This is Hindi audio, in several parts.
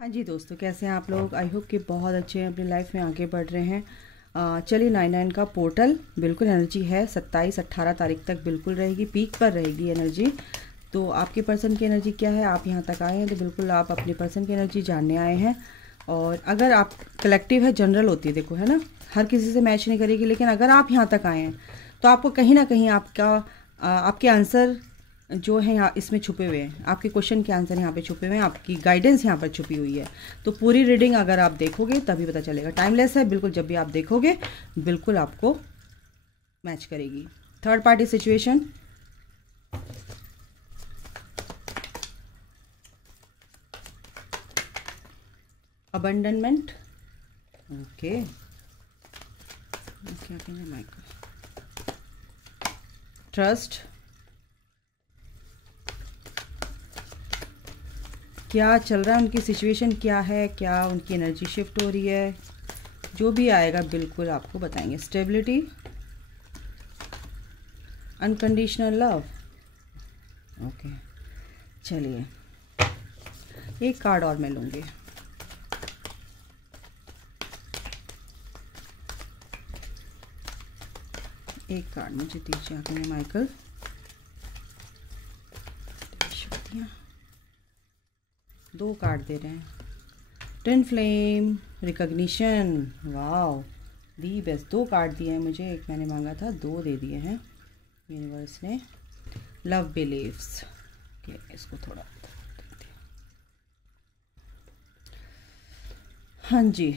हाँ जी दोस्तों, कैसे हैं आप लोग। आई होप कि बहुत अच्छे हैं, अपनी लाइफ में आगे बढ़ रहे हैं। चलिए 99 का पोर्टल बिल्कुल एनर्जी है 27-18 तारीख तक बिल्कुल रहेगी, पीक पर रहेगी एनर्जी। तो आपके पर्सन की एनर्जी क्या है, आप यहाँ तक आए हैं तो बिल्कुल आप अपने पर्सन की एनर्जी जानने आए हैं। और अगर आप कलेक्टिव है, जनरल होती है, देखो है ना, हर किसी से मैच नहीं करेगी, लेकिन अगर आप यहाँ तक आए हैं तो आपको कहीं ना कहीं आपके आंसर जो है यहाँ इसमें छुपे हुए हैं, आपके क्वेश्चन के आंसर यहाँ पे छुपे हुए हैं, आपकी गाइडेंस यहाँ पर छुपी हुई है। तो पूरी रीडिंग अगर आप देखोगे तभी पता चलेगा, टाइमलेस है बिल्कुल, जब भी आप देखोगे बिल्कुल आपको मैच करेगी। थर्ड पार्टी सिचुएशन, अबंडनमेंट, ओके, क्या कहेंगे माइकल, ट्रस्ट, क्या चल रहा है, उनकी सिचुएशन क्या है, क्या उनकी एनर्जी शिफ्ट हो रही है, जो भी आएगा बिल्कुल आपको बताएंगे। Stability, unconditional love, okay. चलिए एक कार्ड और मैं लूँगी। एक कार्ड मुझे दीजिए आपने माइकल। दो कार्ड दे रहे हैं, twin flame, recognition, wow, the best. दो कार्ड दिए हैं मुझे, एक मैंने मांगा था, दो दे दिए हैं यूनिवर्स ने। लव बिलीव्स, इसको थोड़ा देखते हैं। हाँ जी,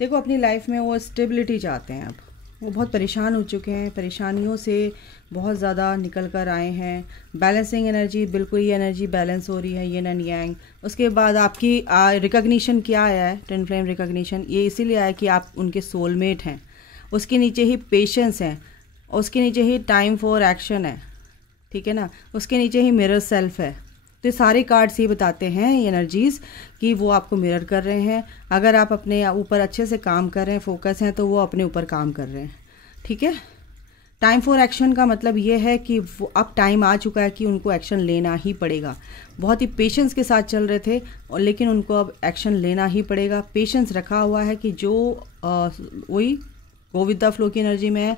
देखो अपनी लाइफ में वो स्टेबिलिटी चाहते हैं। अब वो बहुत परेशान हो चुके हैं, परेशानियों से बहुत ज़्यादा निकल कर आए हैं। बैलेंसिंग एनर्जी, बिल्कुल ये एनर्जी बैलेंस हो रही है, येन एंड यांग। उसके बाद आपकी रिकॉग्निशन क्या आया है, ट्विन फ्लेम रिकॉग्निशन, ये इसीलिए आया कि आप उनके सोलमेट हैं। उसके नीचे ही पेशेंस है, उसके नीचे ही टाइम फॉर एक्शन है, ठीक है ना, उसके नीचे ही मिरर सेल्फ है। तो सारे कार्ड्स ये बताते हैं, ये एनर्जीज़, कि वो आपको मिरर कर रहे हैं। अगर आप अपने ऊपर अच्छे से काम कर रहे हैं, फोकस हैं, तो वो अपने ऊपर काम कर रहे हैं, ठीक है। टाइम फॉर एक्शन का मतलब ये है कि वो अब टाइम आ चुका है कि उनको एक्शन लेना ही पड़ेगा। बहुत ही पेशेंस के साथ चल रहे थे और लेकिन उनको अब एक्शन लेना ही पड़ेगा। पेशेंस रखा हुआ है कि जो वही गो विद द फ्लो की एनर्जी में है,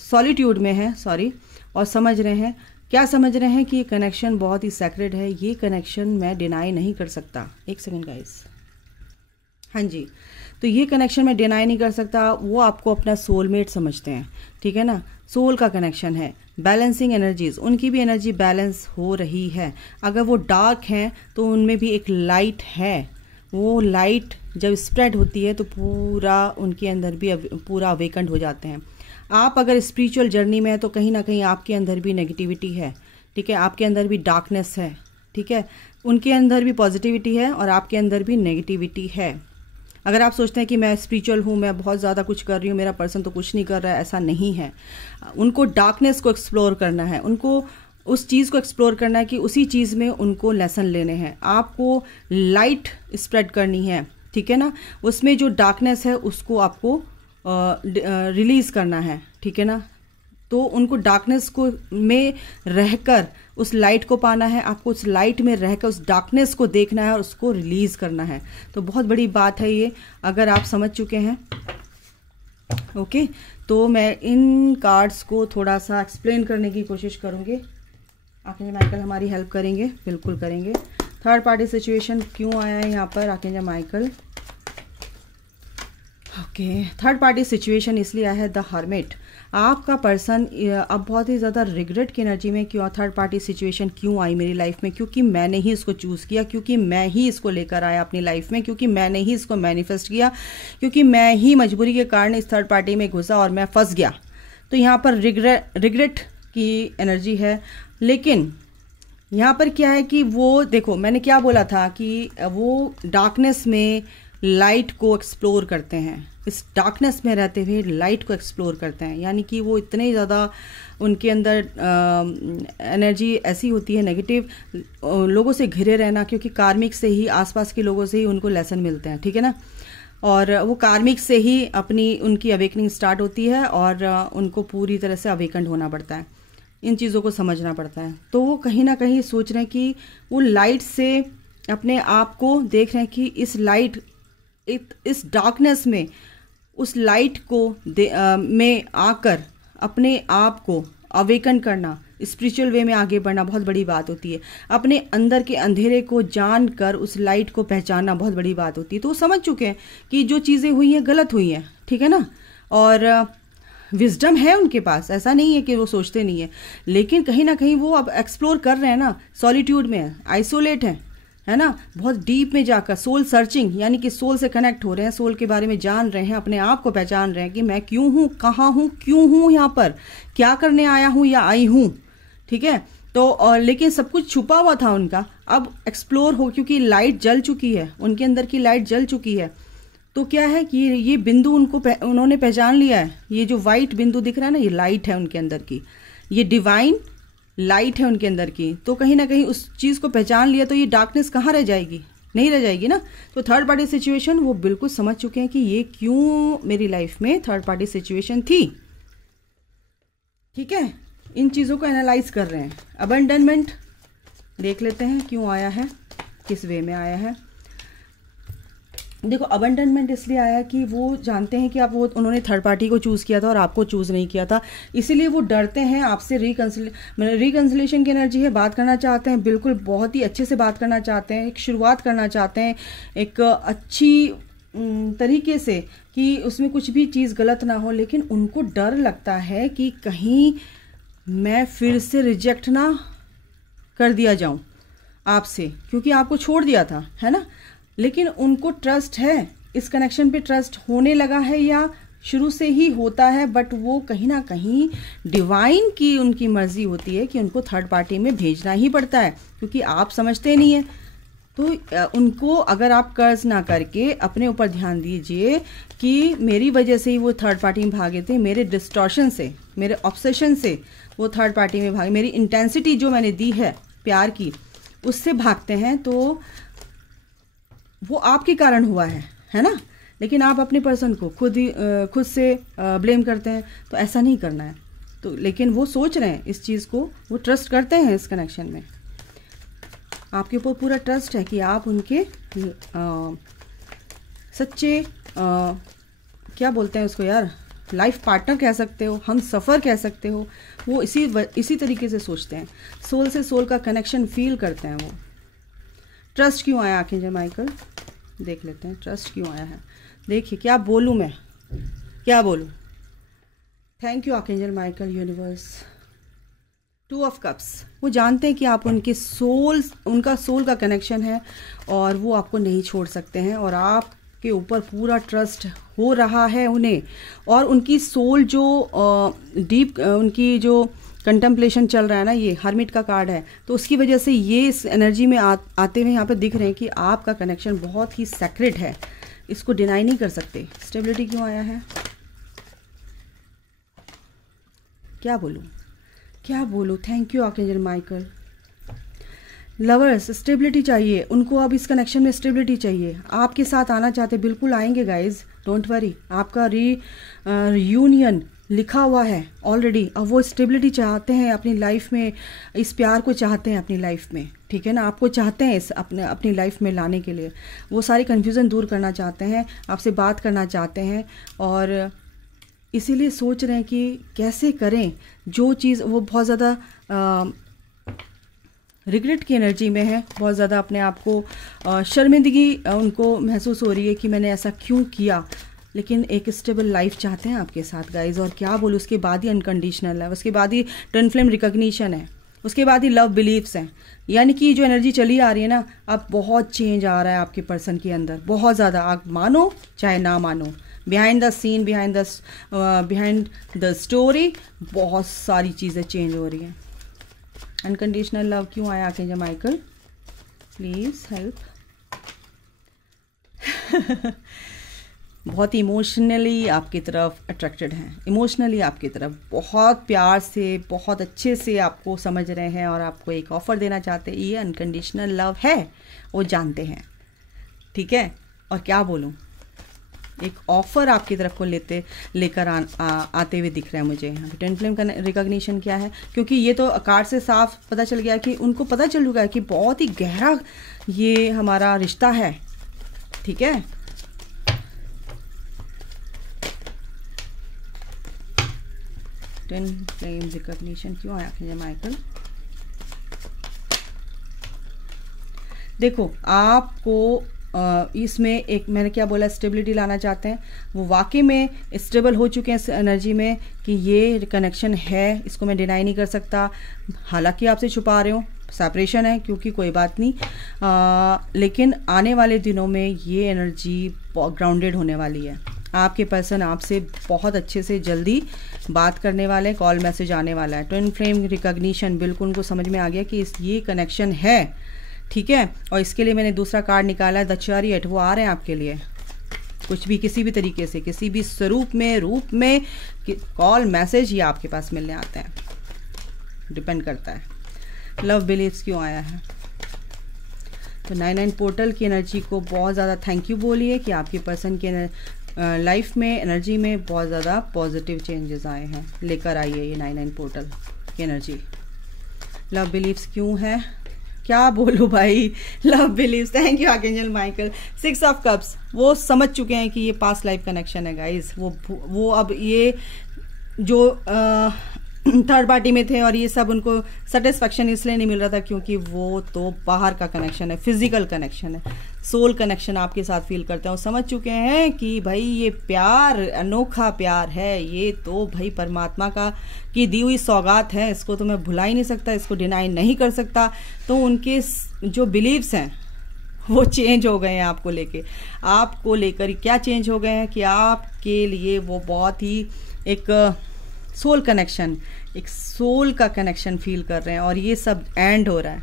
सॉलिट्यूड में है, सॉरी, और समझ रहे हैं, क्या समझ रहे हैं कि ये कनेक्शन बहुत ही सैक्रेड है, ये कनेक्शन मैं डिनाई नहीं कर सकता। एक सेकंड गाइस, हाँ जी, तो ये कनेक्शन मैं डिनाई नहीं कर सकता। वो आपको अपना सोलमेट समझते हैं, ठीक है ना, सोल का कनेक्शन है। बैलेंसिंग एनर्जीज, उनकी भी एनर्जी बैलेंस हो रही है। अगर वो डार्क हैं तो उनमें भी एक लाइट है। वो लाइट जब स्प्रेड होती है तो पूरा उनके अंदर भी पूरा अवेकेंड हो जाते हैं। आप अगर स्पिरिचुअल जर्नी में है तो कहीं ना कहीं आपके अंदर भी नेगेटिविटी है, ठीक है, आपके अंदर भी डार्कनेस है, ठीक है। उनके अंदर भी पॉजिटिविटी है और आपके अंदर भी नेगेटिविटी है। अगर आप सोचते हैं कि मैं स्पिरिचुअल हूँ, मैं बहुत ज़्यादा कुछ कर रही हूँ, मेरा पर्सन तो कुछ नहीं कर रहा है, ऐसा नहीं है। उनको डार्कनेस को एक्सप्लोर करना है, उनको उस चीज़ को एक्सप्लोर करना है कि उसी चीज़ में उनको लेसन लेने हैं। आपको लाइट स्प्रेड करनी है, ठीक है ना, उसमें जो डार्कनेस है उसको आपको रिलीज़ करना है, ठीक है ना। तो उनको डार्कनेस को में रहकर उस लाइट को पाना है, आपको उस लाइट में रहकर उस डार्कनेस को देखना है और उसको रिलीज़ करना है। तो बहुत बड़ी बात है ये, अगर आप समझ चुके हैं, ओके। तो मैं इन कार्ड्स को थोड़ा सा एक्सप्लेन करने की कोशिश करूँगी। आर्कएंजल माइकल हमारी हेल्प करेंगे, बिल्कुल करेंगे। थर्ड पार्टी सिचुएशन क्यों आया है यहाँ पर archangel Michael, okay. Third party situation इसलिए आया है द हर्मिट। आपका पर्सन अब बहुत ही ज़्यादा रिग्रेट की एनर्जी में, क्यों थर्ड पार्टी सिचुएशन क्यों आई मेरी लाइफ में, क्योंकि मैंने ही इसको चूज़ किया, क्योंकि मैं ही इसको लेकर आया अपनी लाइफ में, क्योंकि मैंने ही इसको मैनिफेस्ट किया, क्योंकि मैं ही मजबूरी के कारण इस थर्ड पार्टी में घुसा और मैं फंस गया। तो यहाँ पर रिग्रेट की एनर्जी है। लेकिन यहाँ पर क्या है कि वो देखो, मैंने क्या बोला था कि वो डार्कनेस में लाइट को एक्सप्लोर करते हैं, इस डार्कनेस में रहते हुए लाइट को एक्सप्लोर करते हैं। यानी कि वो इतने ज़्यादा उनके अंदर एनर्जी ऐसी होती है, नेगेटिव लोगों से घिरे रहना, क्योंकि कार्मिक से ही, आसपास के लोगों से ही उनको लेसन मिलते हैं, ठीक है ना। और वो कार्मिक से ही अपनी उनकी अवेकनिंग स्टार्ट होती है और उनको पूरी तरह से अवेकन्ड होना पड़ता है, इन चीज़ों को समझना पड़ता है। तो वो कहीं ना कहीं सोच रहे हैं कि वो लाइट से अपने आप को देख रहे हैं कि इस लाइट, इस डार्कनेस में उस लाइट को में आकर अपने आप को अवेकन करना, स्पिरिचुअल वे में आगे बढ़ना बहुत बड़ी बात होती है। अपने अंदर के अंधेरे को जानकर उस लाइट को पहचानना बहुत बड़ी बात होती है। तो वो समझ चुके हैं कि जो चीज़ें हुई हैं गलत हुई हैं, ठीक है ना। और विजडम है उनके पास, ऐसा नहीं है कि वो सोचते नहीं है, लेकिन कहीं ना कहीं वो अब एक्सप्लोर कर रहे हैं ना, सॉलिट्यूड में है, आइसोलेट है ना, बहुत डीप में जाकर सोल सर्चिंग, यानी कि सोल से कनेक्ट हो रहे हैं, सोल के बारे में जान रहे हैं, अपने आप को पहचान रहे हैं कि मैं क्यों हूँ, कहाँ हूँ, क्यों हूँ यहाँ पर, क्या करने आया हूँ या आई हूँ, ठीक है। तो लेकिन सब कुछ छुपा हुआ था उनका, अब एक्सप्लोर हो, क्योंकि लाइट जल चुकी है, उनके अंदर की लाइट जल चुकी है। तो क्या है कि ये बिंदु उन्होंने पहचान लिया है। ये जो वाइट बिंदु दिख रहा है ना, ये लाइट है उनके अंदर की, ये डिवाइन लाइट है उनके अंदर की। तो कहीं ना कहीं उस चीज़ को पहचान लिया तो ये डार्कनेस कहाँ रह जाएगी, नहीं रह जाएगी ना। तो थर्ड पार्टी सिचुएशन वो बिल्कुल समझ चुके हैं कि ये क्यों मेरी लाइफ में थर्ड पार्टी सिचुएशन थी, ठीक है। इन चीज़ों को एनालाइज कर रहे हैं। अबंडनमेंट देख लेते हैं क्यों आया है, किस वे में आया है। देखो, अबंडनमेंट इसलिए आया कि वो जानते हैं कि उन्होंने थर्ड पार्टी को चूज़ किया था और आपको चूज़ नहीं किया था, इसीलिए वो डरते हैं आपसे। रिकंसिलेशन की एनर्जी है, बात करना चाहते हैं, बिल्कुल बहुत ही अच्छे से बात करना चाहते हैं, एक शुरुआत करना चाहते हैं एक अच्छी तरीके से कि उसमें कुछ भी चीज़ गलत ना हो, लेकिन उनको डर लगता है कि कहीं मैं फिर से रिजेक्ट ना कर दिया जाऊं आपसे, क्योंकि आपको छोड़ दिया था, है ना। लेकिन उनको ट्रस्ट है, इस कनेक्शन पे ट्रस्ट होने लगा है या शुरू से ही होता है, बट वो कहीं ना कहीं डिवाइन की उनकी मर्जी होती है कि उनको थर्ड पार्टी में भेजना ही पड़ता है, क्योंकि आप समझते नहीं है। तो उनको अगर आप कर्ज ना करके अपने ऊपर ध्यान दीजिए कि मेरी वजह से ही वो थर्ड पार्टी में भागे थे, मेरे डिस्टॉर्शन से, मेरे ऑब्सेशन से वो थर्ड पार्टी में भागे, मेरी इंटेंसिटी जो मैंने दी है प्यार की, उससे भागते हैं, तो वो आपके कारण हुआ है ना। लेकिन आप अपने पर्सन को खुद से ब्लेम करते हैं, तो ऐसा नहीं करना है। तो लेकिन वो सोच रहे हैं इस चीज़ को, वो ट्रस्ट करते हैं इस कनेक्शन में, आपके ऊपर पूरा ट्रस्ट है कि आप उनके सच्चे क्या बोलते हैं उसको यार, लाइफ पार्टनर कह सकते हो, हम सफ़र कह सकते हो। वो इसी तरीके से सोचते हैं, सोल से सोल का कनेक्शन फील करते हैं वो। ट्रस्ट क्यों आया आर्कएंजल माइकल, देख लेते हैं ट्रस्ट क्यों आया है। देखिए क्या बोलूँ मैं, क्या बोलूँ। Thank you archangel Michael, universe. 2 of cups, वो जानते हैं कि आप उनका सोल का कनेक्शन है और वो आपको नहीं छोड़ सकते हैं, और आपके ऊपर पूरा ट्रस्ट हो रहा है उन्हें। और उनकी सोल जो डीप उनकी जो कंटेम्पलेशन चल रहा है ना, ये हर्मिट का कार्ड है, तो उसकी वजह से ये इस एनर्जी में आते हुए यहाँ पे दिख रहे हैं कि आपका कनेक्शन बहुत ही सेक्रेट है, इसको डिनाई नहीं कर सकते। स्टेबिलिटी क्यों आया है, क्या बोलूँ। Thank you archangel Michael. Lovers, stability चाहिए उनको, अब इस कनेक्शन में स्टेबिलिटी चाहिए, आपके साथ आना चाहते, बिल्कुल आएंगे गाइज, डोंट वरी। आपका यूनियन लिखा हुआ है ऑलरेडी। अब वो स्टेबिलिटी चाहते हैं अपनी लाइफ में, इस प्यार को चाहते हैं अपनी लाइफ में, ठीक है ना। आपको चाहते हैं इस अपनी लाइफ में लाने के लिए, वो सारी कन्फ्यूज़न दूर करना चाहते हैं, आपसे बात करना चाहते हैं, और इसीलिए सोच रहे हैं कि कैसे करें जो चीज़। वो बहुत ज़्यादा रिग्रेट की एनर्जी में है, बहुत ज़्यादा अपने आप को शर्मिंदगी उनको महसूस हो रही है कि मैंने ऐसा क्यों किया। लेकिन एक स्टेबल लाइफ चाहते हैं आपके साथ गाइज, और क्या बोलूँ, उसके बाद ही अनकंडीशनल है, उसके बाद ही ट्विन फ्लेम रिकॉग्निशन है, उसके बाद ही लव बिलीव्स हैं। यानी कि जो एनर्जी चली आ रही है ना, अब बहुत चेंज आ रहा है आपके पर्सन के अंदर, बहुत ज़्यादा। आप मानो चाहे ना मानो, behind the scene, behind the story बहुत सारी चीज़ें चेंज हो रही हैं। अनकंडीशनल लव क्यों आया आर्कएंजल माइकल, प्लीज़ हेल्प। बहुत इमोशनली आपकी तरफ अट्रैक्टेड हैं, इमोशनली आपकी तरफ बहुत प्यार से, बहुत अच्छे से आपको समझ रहे हैं, और आपको एक ऑफ़र देना चाहते हैं। ये अनकंडीशनल लव है, वो जानते हैं, ठीक है। और क्या बोलूँ, एक ऑफर आपकी तरफ को लेकर आते हुए दिख रहा है मुझे यहाँ पे। ट्विन फ्लेम का रिकॉग्निशन क्या है, क्योंकि ये तो कार्ड से साफ पता चल गया कि उनको पता चल चुका है कि बहुत ही गहरा ये हमारा रिश्ता है, ठीक है। ट्विन फ्लेम रिकॉग्निशन क्यों आया माइकल? देखो आपको इसमें एक मैंने क्या बोला, स्टेबिलिटी लाना चाहते हैं, वो वाकई में स्टेबल हो चुके हैं इस एनर्जी में कि ये कनेक्शन है, इसको मैं डिनाई नहीं कर सकता। हालांकि आपसे छुपा रहे हो, सेपरेशन है क्योंकि कोई बात नहीं, लेकिन आने वाले दिनों में ये एनर्जी ग्राउंडेड होने वाली है। आपके पर्सन आपसे बहुत अच्छे से जल्दी बात करने वाले हैं, कॉल मैसेज आने वाला है। ट्विन फ्लेम रिकॉग्निशन बिल्कुल उनको समझ में आ गया कि ये कनेक्शन है, ठीक है। और इसके लिए मैंने दूसरा कार्ड निकाला है द चैरियट। वो आ रहे हैं आपके लिए, कुछ भी किसी भी तरीके से, किसी भी स्वरूप में, रूप में, कॉल मैसेज ये आपके पास मिलने आते हैं, डिपेंड करता है। लव बिलीव्स क्यों आया है? तो 99 पोर्टल की एनर्जी को बहुत ज़्यादा थैंक यू बोलिए कि आपके पर्सन के लाइफ में, एनर्जी में बहुत ज़्यादा पॉजिटिव चेंजेस आए हैं, लेकर आई है ये 99 पोर्टल की एनर्जी। लव बिलीव्स क्यों है? क्या बोलूं भाई, love believes, thank you archangel Michael. 6 of cups, वो समझ चुके हैं कि ये पास्ट लाइफ कनेक्शन है गाइस। वो अब ये जो थर्ड पार्टी में थे और ये सब उनको सेटिस्फेक्शन इसलिए नहीं मिल रहा था क्योंकि वो तो बाहर का कनेक्शन है, फिजिकल कनेक्शन है, सोल कनेक्शन आपके साथ फील करते हैं। वो समझ चुके हैं कि भाई ये प्यार अनोखा प्यार है, ये तो भाई परमात्मा की दी हुई सौगात है, इसको तो मैं भुला ही नहीं सकता, इसको डिनाई नहीं कर सकता। तो उनके जो बिलीव्स हैं वो चेंज हो गए हैं आपको लेकर क्या चेंज हो गए हैं कि आपके लिए वो बहुत ही एक सोल कनेक्शन, एक सोल का कनेक्शन फील कर रहे हैं। और ये सब एंड हो रहा है,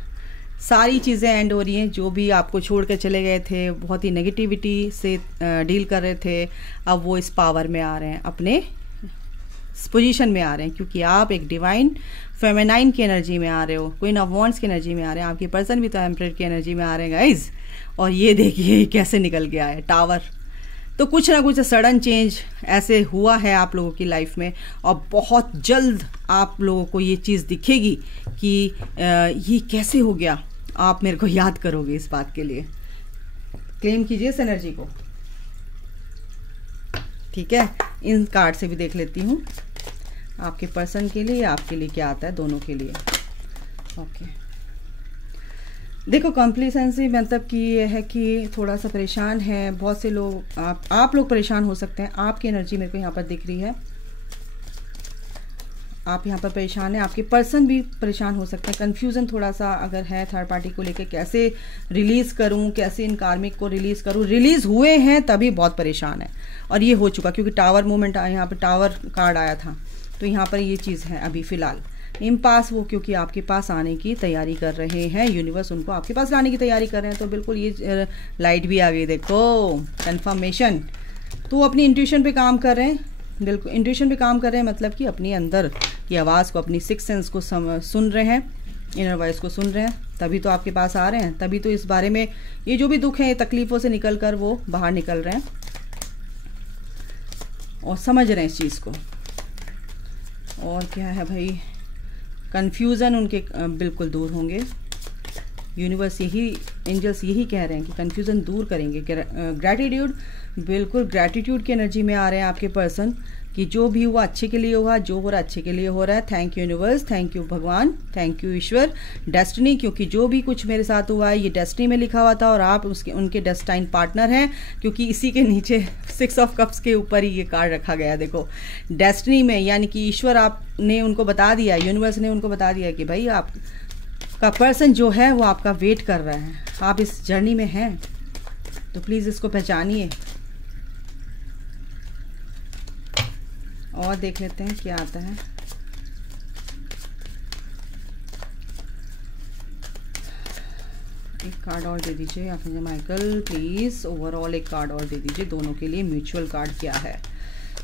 सारी चीज़ें एंड हो रही हैं। जो भी आपको छोड़ कर चले गए थे, बहुत ही नेगेटिविटी से डील कर रहे थे, अब वो इस पावर में आ रहे हैं, अपने पोजीशन में आ रहे हैं, क्योंकि आप एक डिवाइन फेमिनाइन की एनर्जी में आ रहे हो, क्वीन ऑफ वॉन्ड्स की एनर्जी में आ रहे हैं। आपके पर्सन भी तो एम्परर की एनर्जी में आ रहे हैं गाइज। और ये देखिए कैसे निकल गया है टावर। तो कुछ ना कुछ सडन चेंज ऐसे हुआ है आप लोगों की लाइफ में, और बहुत जल्द आप लोगों को ये चीज़ दिखेगी कि ये कैसे हो गया। आप मेरे को याद करोगे इस बात के लिए। क्लेम कीजिए इस एनर्जी को, ठीक है। इन कार्ड से भी देख लेती हूँ आपके पर्सन के लिए, आपके लिए क्या आता है, दोनों के लिए। ओके, देखो कॉम्प्लिसेंसी मतलब कि ये है कि थोड़ा सा परेशान है बहुत से लोग, आप लोग परेशान हो सकते हैं। आपकी एनर्जी मेरे को यहाँ पर दिख रही है, आप यहाँ पर परेशान है, आपके पर्सन भी परेशान हो सकते हैं। कन्फ्यूज़न थोड़ा सा अगर है थर्ड पार्टी को लेके, कैसे रिलीज़ करूँ, कैसे इन कार्मिक को रिलीज़ करूँ। रिलीज़ हुए हैं तभी बहुत परेशान है, और ये हो चुका क्योंकि टावर मूवमेंट यहाँ पर टावर कार्ड आया था, तो यहाँ पर ये चीज़ है अभी फ़िलहाल। इम्पास वो क्योंकि आपके पास आने की तैयारी कर रहे हैं, यूनिवर्स उनको आपके पास लाने की तैयारी कर रहे हैं। तो बिल्कुल ये लाइट भी आ गई, देखो कंफर्मेशन। तो वो अपनी इंट्यूशन पे काम कर रहे हैं, बिल्कुल इंट्यूशन पे काम कर रहे हैं, मतलब कि अपनी अंदर की आवाज़ को, अपनी सिक्स सेंस को सुन रहे हैं, इनर वॉइस को सुन रहे हैं, तभी तो आपके पास आ रहे हैं, तभी तो इस बारे में ये जो भी दुख है, ये तकलीफ़ों से निकल कर वो बाहर निकल रहे हैं और समझ रहे हैं इस चीज़ को। और क्या है भाई, कन्फ्यूज़न उनके बिल्कुल दूर होंगे। यूनिवर्स यही, एंजल्स यही कह रहे हैं कि कन्फ्यूज़न दूर करेंगे। ग्रैटिट्यूड, बिल्कुल ग्रैटिट्यूड की एनर्जी में आ रहे हैं आपके पर्सन कि जो भी हुआ अच्छे के लिए हुआ, जो हो रहा है अच्छे के लिए हो रहा है। Thank you universe, thank you भगवान, थैंक यू ईश्वर, डेस्टिनी, क्योंकि जो भी कुछ मेरे साथ हुआ है ये डेस्टिनी में लिखा हुआ था और आप उनके डेस्टाइन पार्टनर हैं, क्योंकि इसी के नीचे 6 ऑफ कप्स के ऊपर ही ये कार्ड रखा गया। देखो डेस्टिनी में, यानी कि ईश्वर आपने उनको बता दिया, यूनिवर्स ने उनको बता दिया कि भाई आपका पर्सन जो है वो आपका वेट कर रहा है, आप इस जर्नी में हैं, तो प्लीज़ इसको पहचानिए। और देख लेते हैं क्या आता है। एक कार्ड और दे दीजिए आपने माइकल, प्लीज़ ओवरऑल एक कार्ड और दे दीजिए दोनों के लिए। म्यूचुअल कार्ड क्या है,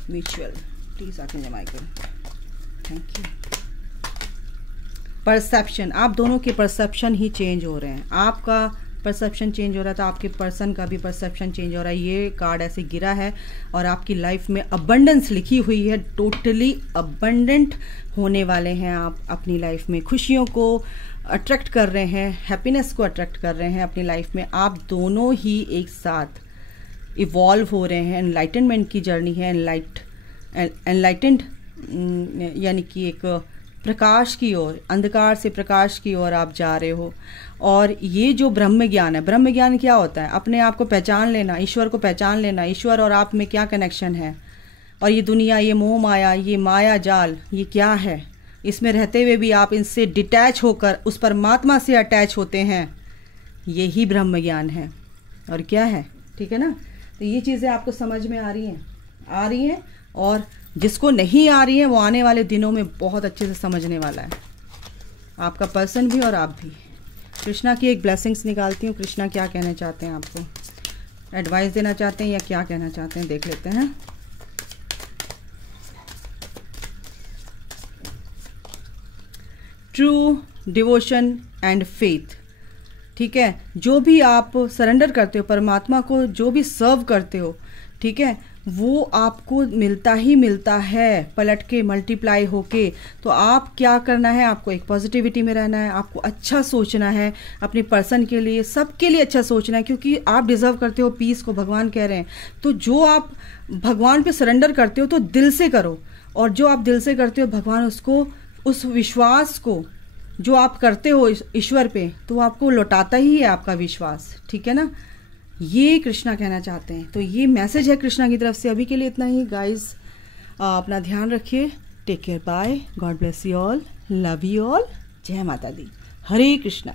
म्यूचुअल प्लीज़ आपने माइकल, थैंक यू। परसेप्शन, आप दोनों के परसेप्शन ही चेंज हो रहे हैं। आपका परसेप्शन चेंज हो रहा है, तो आपके पर्सन का भी परसेप्शन चेंज हो रहा है। ये कार्ड ऐसे गिरा है और आपकी लाइफ में अबंडेंस लिखी हुई है, टोटली अबंडेंट होने वाले हैं आप अपनी लाइफ में। खुशियों को अट्रैक्ट कर रहे हैं, हैप्पीनेस को अट्रैक्ट कर रहे हैं अपनी लाइफ में। आप दोनों ही एक साथ इवॉल्व हो रहे हैं, एनलाइटनमेंट की जर्नी है, एनलाइटेंड यानी कि एक प्रकाश की ओर, अंधकार से प्रकाश की ओर आप जा रहे हो। और ये जो ब्रह्म ज्ञान है, ब्रह्म ज्ञान क्या होता है? अपने आप को पहचान लेना, ईश्वर को पहचान लेना, ईश्वर और आप में क्या कनेक्शन है, और ये दुनिया, ये मोह माया, ये माया जाल, ये क्या है, इसमें रहते हुए भी आप इनसे डिटैच होकर उस परमात्मा से अटैच होते हैं। यही ब्रह्म ज्ञान है और क्या है, ठीक है ना। तो ये चीज़ें आपको समझ में आ रही हैं, और जिसको नहीं आ रही है वो आने वाले दिनों में बहुत अच्छे से समझने वाला है, आपका पर्सन भी और आप भी। कृष्णा की एक ब्लेसिंग्स निकालती हूँ। कृष्णा क्या कहना चाहते हैं, आपको एडवाइस देना चाहते हैं या क्या कहना चाहते हैं, देख लेते हैं। ट्रू डिवोशन एंड फेथ, ठीक है। जो भी आप सरेंडर करते हो परमात्मा को, जो भी सर्व करते हो, ठीक है, वो आपको मिलता ही मिलता है, पलट के, मल्टीप्लाई होके। तो आप क्या करना है, आपको एक पॉजिटिविटी में रहना है, आपको अच्छा सोचना है, अपने पर्सन के लिए, सबके लिए अच्छा सोचना है, क्योंकि आप डिजर्व करते हो पीस को, भगवान कह रहे हैं। तो जो आप भगवान पे सरेंडर करते हो तो दिल से करो, और जो आप दिल से करते हो भगवान उसको, उस विश्वास को जो आप करते हो ईश्वर पे, तो आपको लौटाता ही है आपका विश्वास, ठीक है ना। ये कृष्णा कहना चाहते हैं। तो ये मैसेज है कृष्णा की तरफ से। अभी के लिए इतना ही गाइस, अपना ध्यान रखिए, take care, bye, God bless you all, love you all, जय माता दी, हरे कृष्णा।